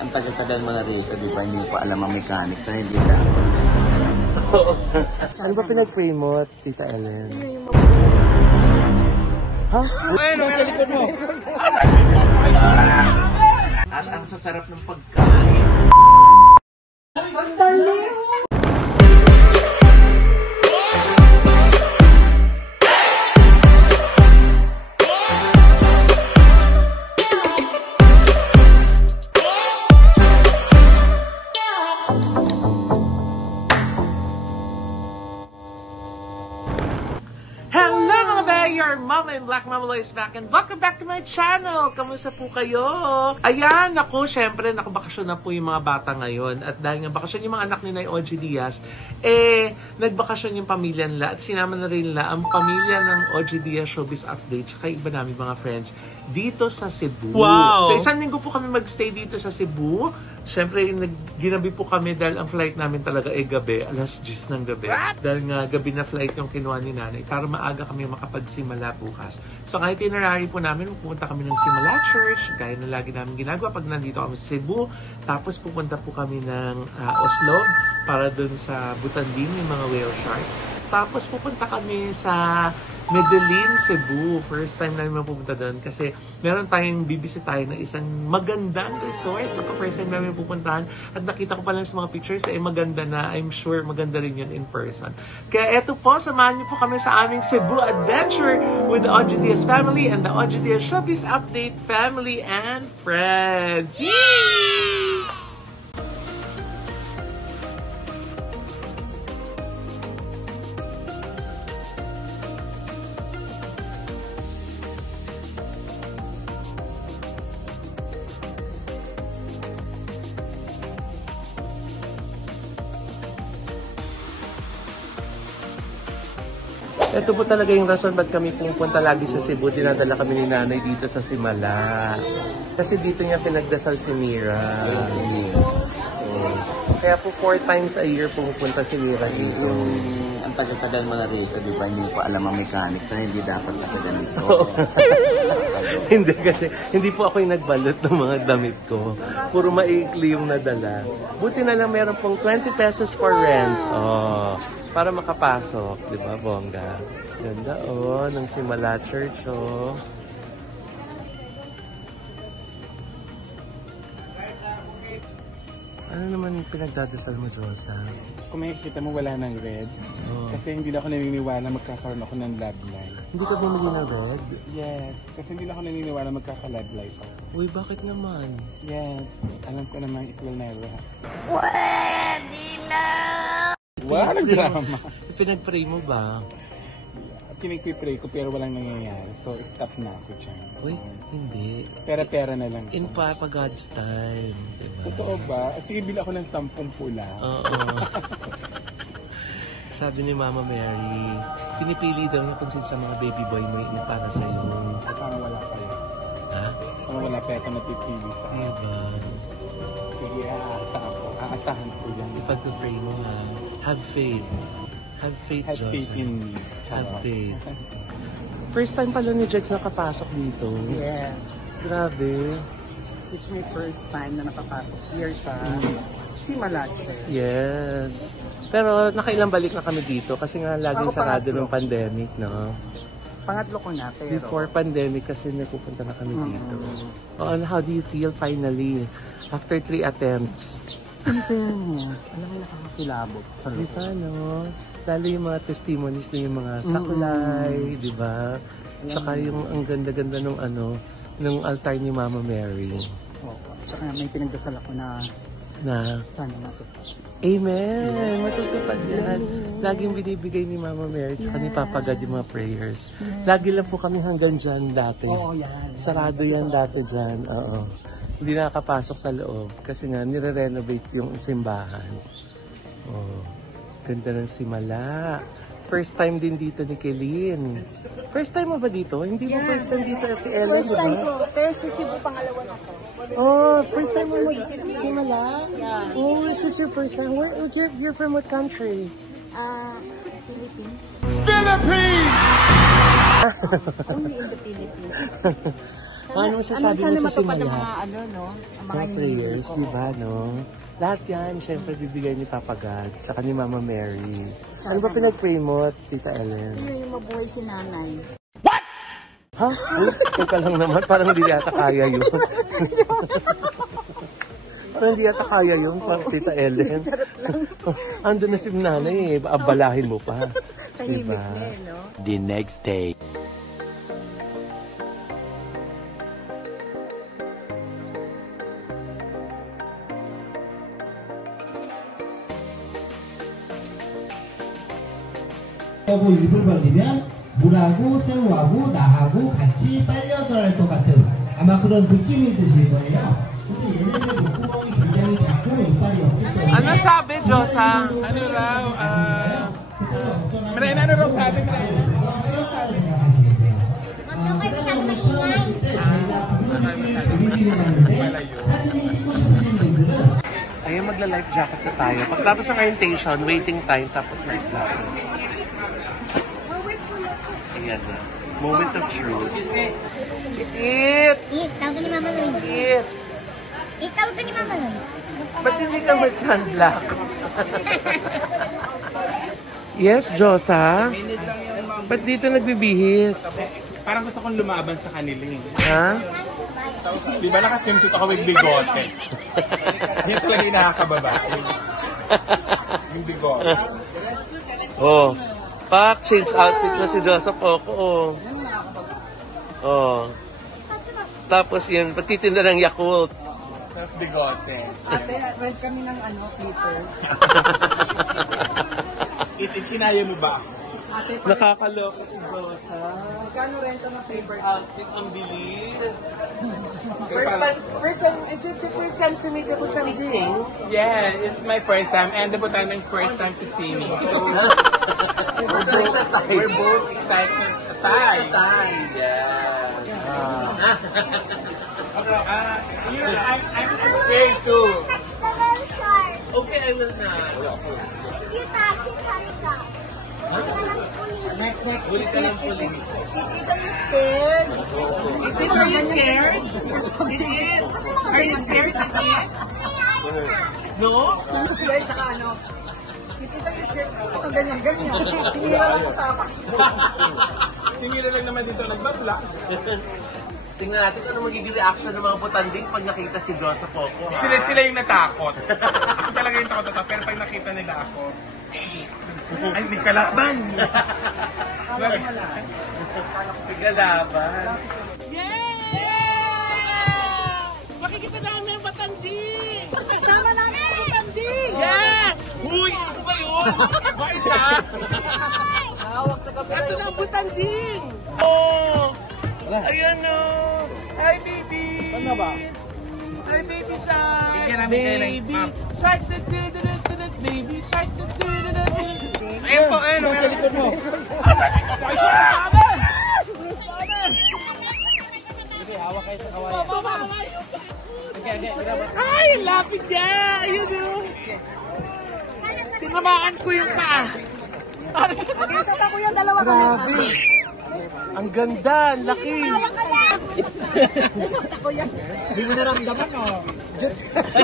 ang tagal-tagal mo na rito, di ba? Hindi mo pa alam ang mechanics na hindi na. Ano ba pinag-pray mo, Tita Ellen? Ha? Ano sa likod mo? At ang sasarap ng pagkain. Your Mama and Black Mama Loy is back and welcome back to my channel! Kamusta po kayo? Ayan, ako, syempre, nakabakasyon na po yung mga bata ngayon. At dahil nga bakasyon yung mga anak ni Nay OG Diaz, nagbakasyon yung pamilya nila at sinama na rin nila ang pamilya ng OG Diaz Showbiz Update tsaka iba namin mga friends dito sa Cebu. Wow! So, isang linggo po kami magstay dito sa Cebu. Syempre, ginabi po kami dahil ang flight namin talaga ay gabi, alas 10 ng gabi. Dahil nga gabi na flight yung kinuha ni nanay para maaga kami makapagsimala bukas. So ang itinerary po namin, pupunta kami ng Simala Church, gaya na lagi namin ginagawa pag nandito kami sa Cebu. Tapos pupunta po kami ng Oslo para dun sa Butanding, yung mga whale sharks. Tapos pupunta kami sa Medellin, Cebu. First time namin mapupunta doon kasi meron tayong bibisitahin na isang magandang resort. First time namin pupuntahan at nakita ko pa lang sa mga pictures maganda na. I'm sure maganda rin yun in person. Kaya eto po, samahan niyo po kami sa aming Cebu adventure with the OG Diaz family and the OG Diaz Showbiz Update family and friends. Yee! Ito po talaga yung rason ba't kami pumunta lagi sa Cebu. Dinadala kami ni nanay dito sa Simala. Kasi dito niya pinagdasal si Mira. Kaya po 4 times a year pumupunta si Mira dito. Ang tagal-tagal mo na rito, di ba? Hindi mo pa alam ang mechanics na hindi dapat na ganito. Hindi kasi, hindi po ako yung nagbalot ng mga damit ko. Puro maikli yung nadala. Buti na lang meron pong 20 pesos for rent. Para makapasok, di ba, bongga? Ganda, ng Simala Church, Ano naman yung pinagdadasal mo, Josa? Kung makikita mo, wala ng red. Kasi hindi na ako naniniwala magkakaroon ako ng love life. Hindi ka bumili ng red? Yes. Kasi hindi na ako naniniwala magkaka-love life ako. Uy, bakit naman? Yes. Alam ko naman it will never happen. Pwede na! Wow, drama! Pinag-pray mo ba? Pinag-pray ko pero walang nangyayari. So, stop na ako dyan. Uy, hindi. Pera-pera na lang. In Papa God's time. Diba? Totoo ba? Sige, bila ako ng 10 pula. Oo. Sabi ni Mama Mary, pinipili daw niya kung sa mga baby boy mo yung para sa'yo. Parang wala pa yan. Ha? Parang wala pa yan natipili sa akin. Diba? Sige, aasahan ko yan. Ipag-pray mo ha. Have faith. Have faith, Have Joseph. faith in me. Have faith. First time pala ni Jex nakapasok dito. Yes. Grabe. It's my first time na nakapasok here sa Simala Church. Yes. Pero nakailang balik na kami dito kasi nga laging Ako sarado pangatlo. ng pandemic, no? Pangatlo ko na, pero... Before pandemic kasi nagpupunta na kami dito. And how do you feel finally? After 3 attempts. In fairness, alam mo nakakakilabot sa Di loob. ba, no? Lalo yung mga testimonies na yung mga sakulay, di ba? Saka yung ang ganda-ganda nung altar ni Mama Mary. Oo. Tsaka may pinagdasal ako na sana matupad. Amen! Matutupad yan. Laging binibigay ni Mama Mary tsaka ni Papa God yung mga prayers. Lagi lang po kami hanggang dyan dati. Oo, yan. Sarado yan dati dyan. Oo. Hindi nakakapasok sa loob kasi nga nire-renovate yung simbahan. Oh, ganda ng Simala. First time din dito ni Kelin. First time mo ba dito? Hindi mo first time dito at Ellen, First time diba? ko, pero sa Cebu pangalawa na to. Oh, first time mo Simala? Yeah. Oh, this is your first time. You're from what country? Philippines. Philippines! Only in the Philippines. Paano masasabi sana mo sa matupad ang simula? mga ano, no? Ang Mga prayers, hinihingi. di ba, no? Lahat yan, syempre, bibigay ni Papa God, saka ni Mama Mary. Ano ba pinag-pray mo, Tita Ellen? Yun yung mabuhay si nanay. Ha? Teka lang naman, parang hindi yata kaya yun. Parang hindi yata kaya yun, parang Tita Ellen. Ando na si nanay eh, abalahin mo pa. Tahimik Diba? na eh, no? The next day. 하고 입을 벌리면 물하고 새우하고 나하고 같이 빨려 들어갈 것 같은 아마 그런 느낌이 드실 거예요. 근데 얘네들 목구멍이 굉장히 작고 이빨이 없기 때문에 Ano sabi, Josa? Ano raw, Marina, ano raw sabi, Marina? Ayun, magla-life jacket na tayo. Pagtapos ng orientation, waiting time, tapos life jacket. Ayan na. Moment of truth. Eat! Eat, tawag ka ni Mama Lynn. Eat! Eat, tawag ka ni Mama Lynn. Ba't hindi ka mag-sunblock? Yes, Josa? Ba't dito nagbibihis? Parang gusto kong lumaban sa kanila eh. Ha? Di ba naka-swimsuit ako with bigote? Yan talaga yung nakakababa. Yung bigote. Oh. Pak, change outfit na si Josa Poco. Oh. Oh. Tapos yun, patitinda ng Yakult. Tapos bigote. Ate, rent kami ng ano, Peter. Kinaya mo ba? Ate, Nakakaloka si Josa. magkano renta ng paper? Outfit ang bilis. First time, is it the first time to meet the Butanding? Yeah, it's my first time and the Botanang first time to see me. We're both excited. Aside. I'm scared too. Okay, I will na. Next. Huli ka ng pulis. Are you scared? Are you scared? Are you scared to eat? No? Scared, tsaka ano? Tita yung scared. Ako ganyan. Hinira lang ko sa apak. Singila lang naman dito nagbabla. Tingnan natin kung ano magiging reaction ng mga Butanding pag nakita si Josa Poco. Ha? Sila yung natakot. Ako talaga yung takot. Pero pag nakita nila ako, ay, hindi kalaban. Sige, laban. Makikita namin ang Batanding! Kasama namin ang Batanding! Yes! Huy! Ako ba yun? Marta! Ito na ang Batanding! Oh! Ayan o! Hi, baby! Saan na ba? Hi, baby shark! Baby shark! Baby shark! Ayun po, ayun. Sa likod mo. Sa likod mo! Ay, sa amin! Ay, lapit niya! Ayun o! Tinamaan ko yung paa! Isa pa kuya, dalawa kami. Grabe. Ang ganda, ang laki. Hindi mo naramdaman, no? Jets kasi.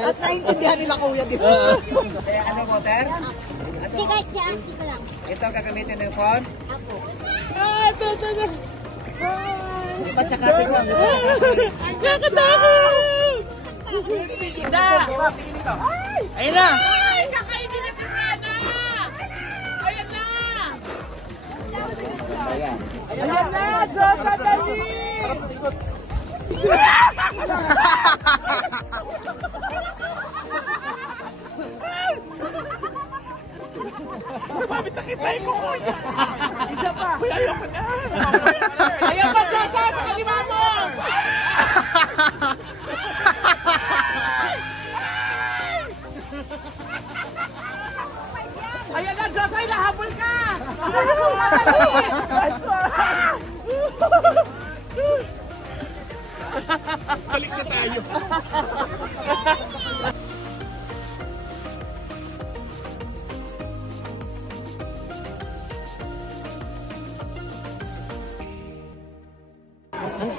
At naintindihan nila kuya, di ba? Kaya ano, water? Sige, siya, auntie ko lang. Ito, gagamitin ng phone? Ako. Ito. Ba't sakatin ko? Nakatakot! Ayun na! Ay! Nakainin na si Rana! Ayan na! Ayan na! Josa, dali! Mabit na kita yung kukuya! Isa pa! Uy, ayoko na! Ayan pa, Josa! Sa kalima mo! Ayan na, Josa! Nahabol ka! Balik na tayo!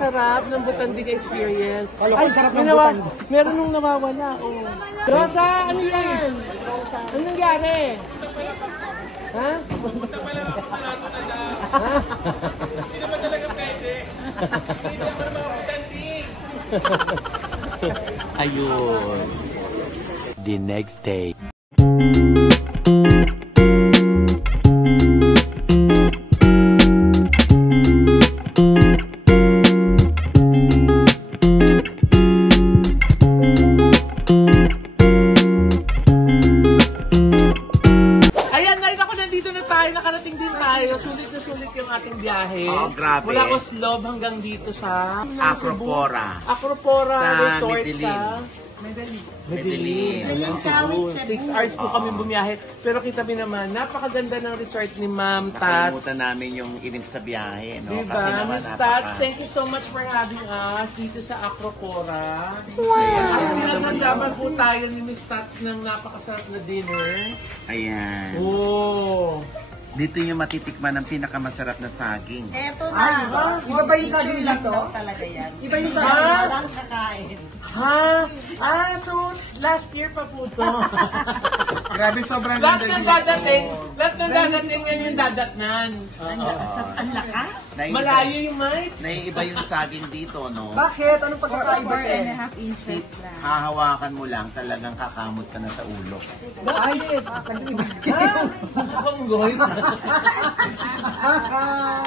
sarap ng Butandig experience. Ay, sarap ng meron nung nawawala. Oh. Rosa, ano yan? Ano nangyari? Ha? Hindi naman talaga pwede. Hindi naman mabutandig. Ayun. The next day. Nakarating din tayo. Sulit na sulit yung ating biyahe. Oh, grabe. Mula Oslob hanggang dito sa Acropora. Acropora Sa Resort Medellin. sa Medellin. Ayan, Cebu. 6 hours po kami bumiyahe. Pero kita mo naman, napakaganda ng resort ni Ma'am Tats. Nakalimutan namin yung inip sa biyahe. No? Kasi Diba? naman Miss Tats, thank you so much for having us dito sa Acropora. Wow! At pinaghandaman po tayo ni Miss Tats ng napakasarap na dinner. Ayan. Oh! Dito yung matitikman ng pinakamasarap na saging. Eto na. Iba ba yung saging dito? Talaga yan. Iba yung saging Ha? dito? Lang kakain. Ha? So last year pa po to. Grabe, sobrang lahat ganda ng dito. lahat ng dadating ngayon dadatnan. Ang lakas. Malayo yung mic. Naiiba yung saging dito, no? Bakit? Anong pagkakaiba din? inches lang. Hahawakan mo lang, talagang kakamot ka na sa ulo. Ay, nag-iba kayo. Banggoy.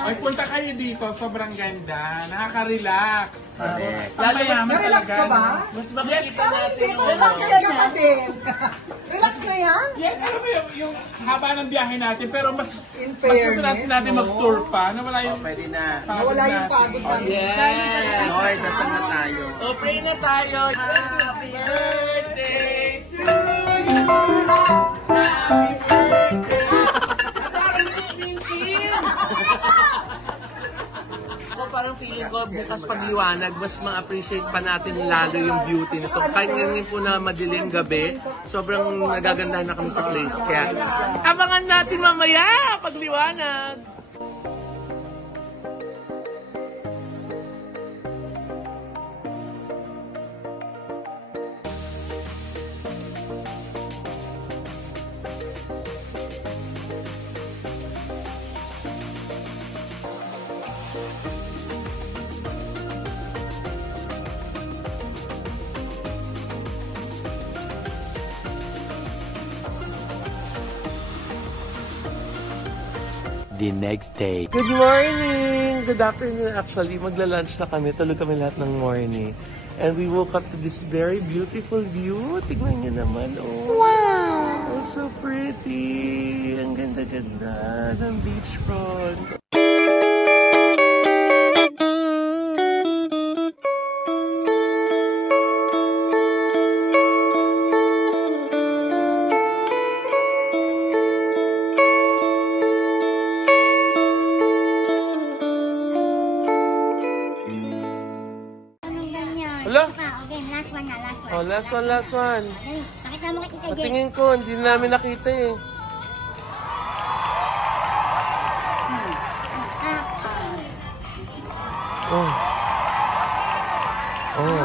Ay, punta kayo dito. Sobrang ganda. Nakaka-relax. Correct. Lalo mas Na-relax ka ba? Mas makikita Parang natin hindi, yung parang relax ka pa din. Relax na yan? Yan, alam mo yung haba ng biyahe natin, pero mas In gusto fairness, natin mag-tour pa. Nawala yung Pwede na. nawala yung pagod namin. Yes! Lord, nasaan na tayo? So pray na tayo. Happy birthday to you. Happy birthday. Parang Miss Vincent. Ako parang feeling ko bukas pagliwanag, mas ma-appreciate pa natin lalo yung beauty nito. Kahit ngayon po na madilim gabi, sobrang nagagandahan na kami sa place. Kaya abangan natin mamaya pagliwanag. The next day. Good morning! Good afternoon actually. Magla-lunch na kami. Tulog kami lahat ng morning. And we woke up to this very beautiful view. Tignan niyo naman. Oh. Wow! Oh, so pretty! Ang ganda-ganda ng beachfront. Hala? Okay, last one na, last one. Oh, last one. Dali, pakita mo kay Tita Jen. Tingin ko, hindi namin nakita eh. Oh. Oh.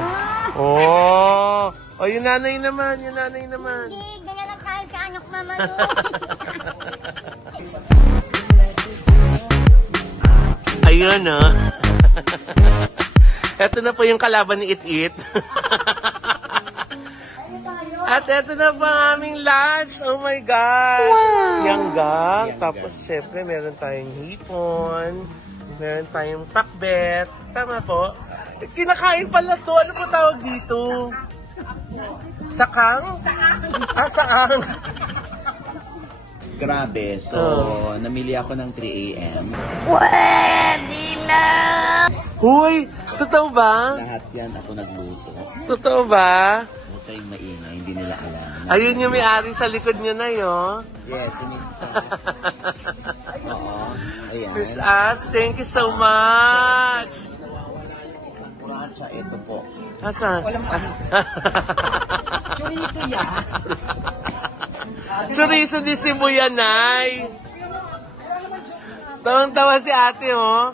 Oh. Oh, yung nanay naman, Hindi, ganyan lang tayo sa anak mama mo. Ayun, oh. Eto na po yung kalaban ni It-It. At eto na po ang aming lunch. Oh my God. Wow. Yanggang. Tapos, syempre, meron tayong hipon. Meron tayong pakbet. Tama po. Kinakain pala to. Ano po tawag dito? Sakang? Saang. Grabe. So, namili ako ng 3 a.m. Pwede na! Huy! Totoo ba? Lahat yan ako nagluto. Totoo ba? Huwag kayong maingay, hindi nila alam. Ayun yung may-ari sa likod niya na yun. Yes, sinista. Oo. Ayan. Miss Ats, thank you so much! Sriracha, ito po. Asa? Chorizo yan. Chorizo di Cebu yan, Nay. Tawang-tawa si ate, oh.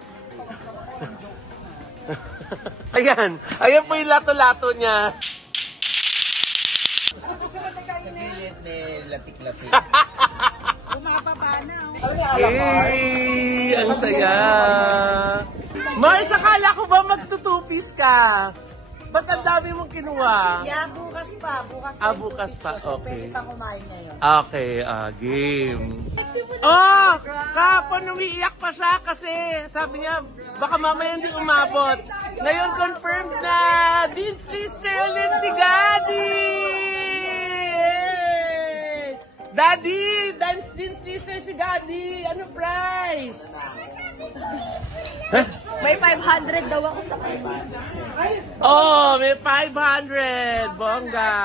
Ayan. Ayan po yung lato-lato niya. Sa gilid may latik-latik. Bumababa na. Hey! Ang saya! Mars, akala ko ba magtutupis ka? Ba't ang dami mong kinuha? Yeah, bukas pa. Bukas pa. Okay. Pwede pa kumain ngayon. Okay, game. Oh! Kapon umiiyak pa siya kasi sabi niya, baka mamaya hindi umabot. Ngayon confirmed na! Dean's Lister ulit si Gaddy! Hey! Daddy! Dean's Lister si Gaddy! Ano prize? May 500 daw ako sa Oh, may 500! Bongga!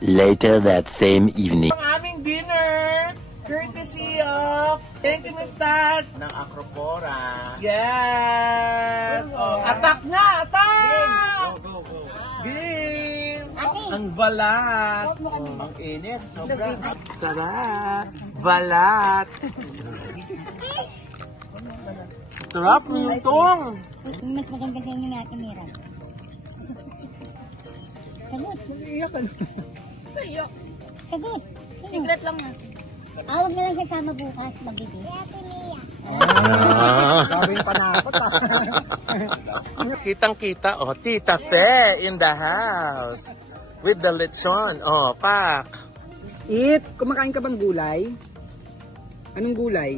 Later that same evening. Ang aming dinner, courtesy of Thank you, Miss Tats! Ng Acropora. Yes! Oh, attack na! Attack! Go. Game! Ang balat! Ang init. Sobra. Sarap! Balat! Sarap nitong! Yung mas maganda sa inyo natin, Mira. Sagot. Sagot. Secret lang na. Awag na lang siya sama bukas, magbibig. Grabe yung panakot Kitang-kita, oh, Tita Fe in the house. With the lechon. Oh, pak. It, kumakain ka bang gulay? Anong gulay?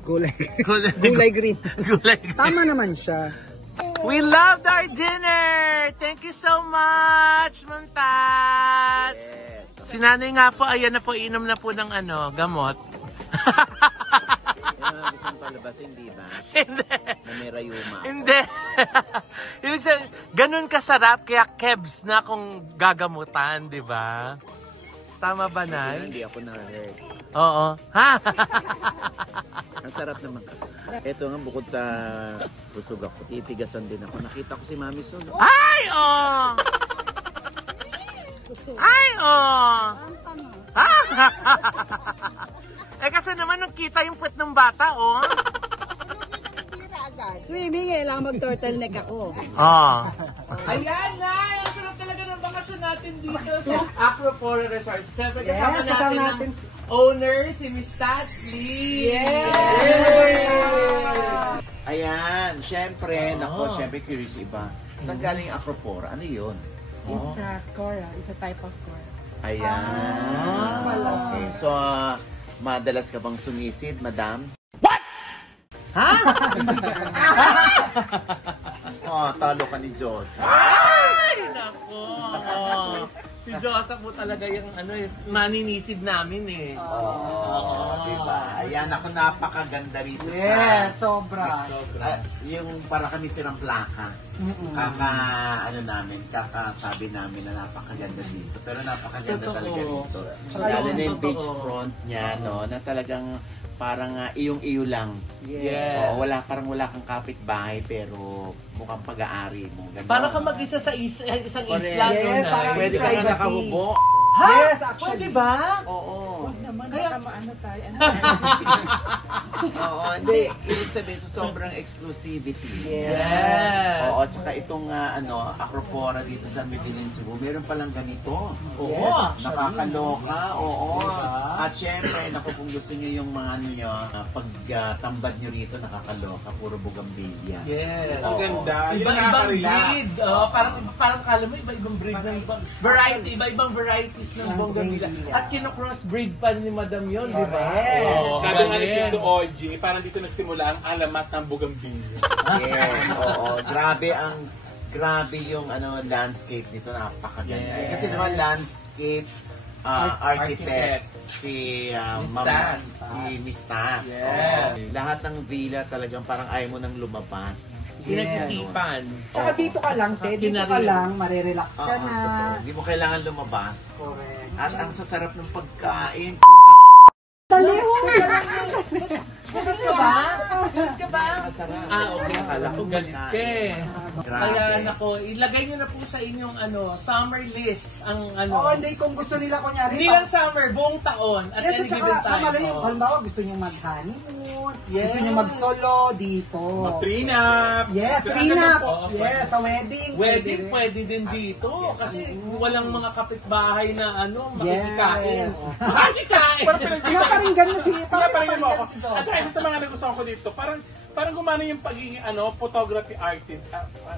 Gulay. Gulay green. Gulay. Tama naman siya. We loved our dinner! Thank you so much, Montats! Si nanay nga po, ayan na po, inom na po ng gamot. Yan ang gusto palabasin, di ba? Hindi. Na may rayuma. Hindi. Ibig sabihin, ganun kasarap, kaya kebs na kung gagamutan, di ba? Tama ba, Nay? Hindi ako na-hurt. Oo. Ha? Ang sarap naman kasi. Ito nga, bukod sa busog ako, titigasan din ako. Nakita ko si Mami Sol. Ay, oh! Ay, oh! Eh, kasi naman nakita yung puwet ng bata, oh. Swimming lang mag-turtleneck ako. Oh. Ayan na! Ang sarap talaga ng bakasyon natin dito sa Acropora Resort. Siyempre kasama natin ang owner, si Miss Tatsli. Ayan, syempre, nako, syempre curious iba. Saan galing yung Acropora? Ano yun? It's a Cora. It's a type of Cora. Ayan. Okay. So, madalas ka bang sumisid, madam? Ha? Oh, talo ka ni Diyos. Ay, nako. Si Josa po talaga yung maninisid namin eh. Diba? Ayan, ako napakaganda rito Sobra. yung para kami sirang plaka. Kakasabi namin na napakaganda dito. Pero napakaganda Totoo. talaga rito. Lalo na yung beachfront niya, no, na talagang parang iyong-iyo lang. Yes. Oo, parang wala kang kapitbahay pero mukhang pag-aari mo. Ganun. Para ka mag-isa sa isang Correct. isla. Yes, no, parang Nay? Pwede ka na nakahubo. Ha? Yes, actually. Pwede ba? Oo. Naman, baka maano tayo. Oo, hindi. Ibig sabihin sa sobrang exclusivity. Yes. Oo, tsaka itong Acropora dito sa Medellin, Cebu, meron palang ganito. Oo. Nakakaloka, oo. At syempre, naku, kung gusto nyo yung mga pagtambad nyo rito, nakakaloka, puro bugambilya. Yes. Oo. Ganda. Iba-ibang breed. Oh, parang kala mo, iba-ibang breed ng variety, iba-ibang varieties ng bonggamila. At kino-crossbreed pa ni Madam yon, di ba? Oh, Sabi nga ni galing. Tito Oji, parang dito nagsimula ang alamat ng bugambilya. Yes, oo. Grabe yung landscape dito, napakaganda. Yes. Kasi naman landscape architect si Miss Tats. Yes. Oo. Lahat ng villa talagang parang ayaw mo nang lumabas. Pinag-isipan. Tsaka dito ka lang, te. Dito ka lang, marirelax ka na. Totoo. Hindi mo kailangan lumabas. Correct. At ang sasarap ng pagkain. Taliho! Bakit ka ba? Galit ka ba? Masarap. Okay. Akala ko galit ka eh. Grabe. Kaya nako, ilagay nyo na po sa inyong summer list ang Oo, hindi. Kung gusto nila, kunyari. Hindi lang summer, buong taon. At Yes, any at saka, given time. tama rin yung, halimbawa, gusto nyo mag-honeymoon, Yes. gusto nyo mag-solo dito. Prenup. Yes, prenup. Yes, sa wedding. Wedding, pwede din dito. Kasi walang mga kapitbahay na makikikain. Yes. Makikikain! Pinaparinggan mo si Pinaparinggan mo ako. si Dot. At saka isa sa mga nagustuhan ko dito, parang gumana yung pagiging photography artist.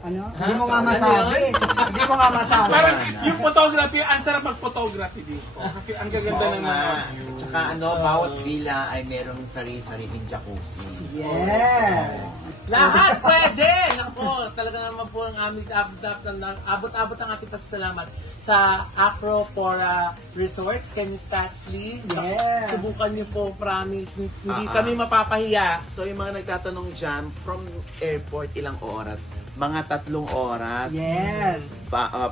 Ano? Hindi mo nga masabi. Hindi mo nga masabi. Parang yung photography, ang sarap mag-photography dito. Kasi ang gaganda Oo ng nga. mga view. Tsaka bawat villa ay merong sarili-sariling jacuzzi. Yes. Lahat pwede! Naku, talaga naman po ang aming abot-abot ang ating pasasalamat sa Acropora Resorts, Kenny Statsley. Yes. Subukan niyo po, promise. Hindi kami mapapahiya. So yung mga nagtatanong dyan, from airport ilang oras? Mga 3 oras Yes.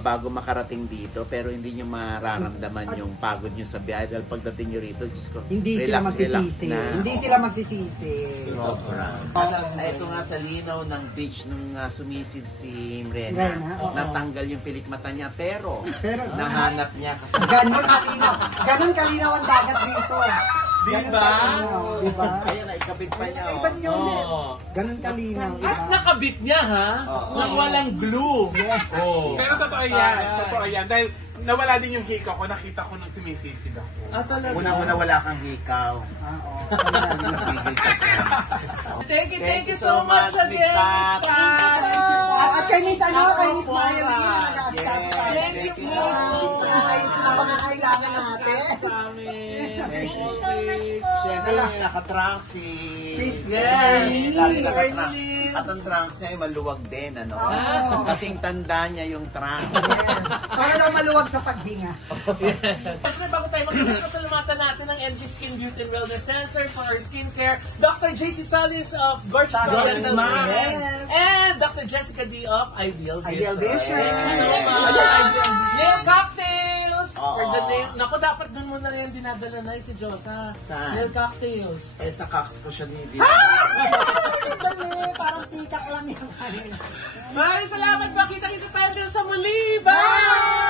bago makarating dito, pero hindi nyo mararamdaman yung pagod nyo sa biyahe dahil pagdating nyo rito, Diyos ko, Hindi sila relax magsisisi. na. Hindi sila magsisisi. Sobra. Ito nga sa linaw ng beach nung sumisid si Mrena, Mrena, oo. natanggal yung pilik mata niya, pero nahanap niya kasi Ganon kalinaw. Ganon kalinaw ang dagat dito. Di ba? Diba? ayan, naikabit pa niya. oh. Iban yun. Oo. Ganon kalinaw. At Diba? nakabit niya, ha? Nang walang glue. Oh. Pero totoo yan. Totoo yan. Dahil nawala din yung hikaw ko. Nakita ko nung sumisisid ako. Talaga. Una-una wala kang hikaw. Oo. Thank you so much again, Miss Pat. At kay Miss kay Miss Miley na nag-aasikaso tayo. Thank you. Napakakailangan natin. Sa amin. Thank you. Always. Siyempre, nakatrunk si... Yes. Lagi nakatrunk. Ernie. At ang trunk niya ay maluwag din, ano? Oo. Kasing tanda niya yung trunk. Yes. Para daw maluwag sa paghinga. Siyempre, bago tayo mag-umpisa, pasalamatan natin ng MG Skin Beauty and Wellness Center for our skincare, Dr. JC Salis of Gorgeous Dental Care, and Dr. Jessica D of Ideal Ideal Vision. Vision. Thank you so much. Nail cocktails! Oo. For the nail. Naku, dapat dun mo na rin dinadala na si Josa. Saan? Nail cocktails. Eh, sa Cox ko siya nibig. Parang pikak lang yung kanina. Maraming salamat. Makita-kita tayo sa muli. Bye!